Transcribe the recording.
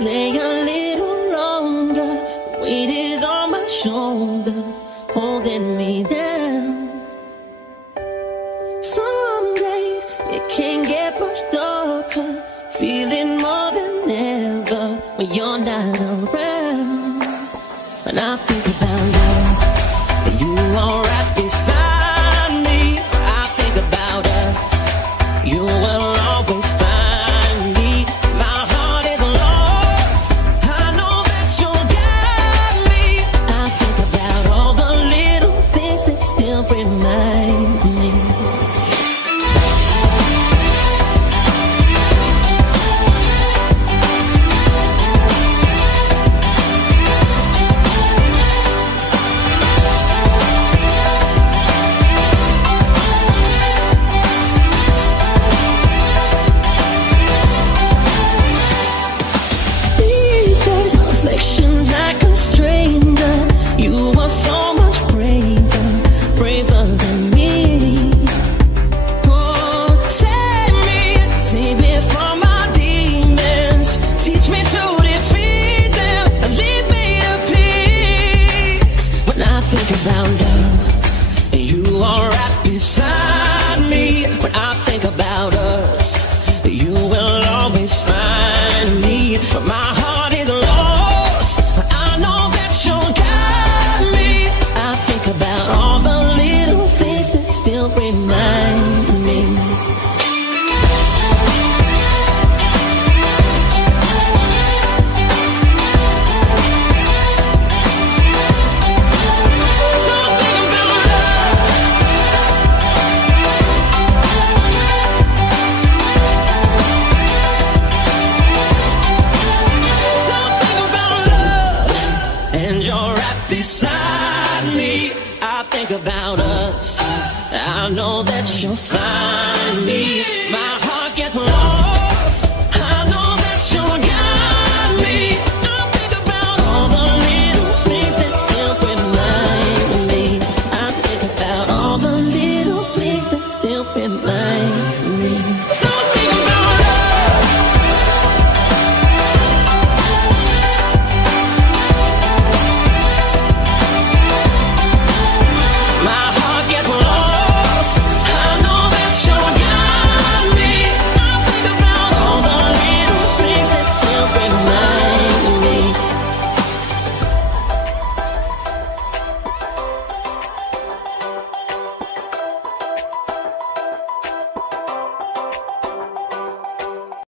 stay a little longer. The weight is on my shoulder, holding me down. Some days it can get much darker, feeling more than ever when you're not around. When I think about love, you are right beside me. I think about us, you will always find me. My heart is lost, I know that you'll guide me. I think about all the little things that still remind me. Reflections like a stranger, you are so much braver, braver than me. Oh, save me from my demons. Teach me to defeat them and leave me at peace. When I think about love, you are right beside me. When I think about us, you will always find me. But my heart is lost, I know that you'll guide me. I think about all the little things that still remind me. Beside me, I think about us, I know that you'll find me. My heart gets lost.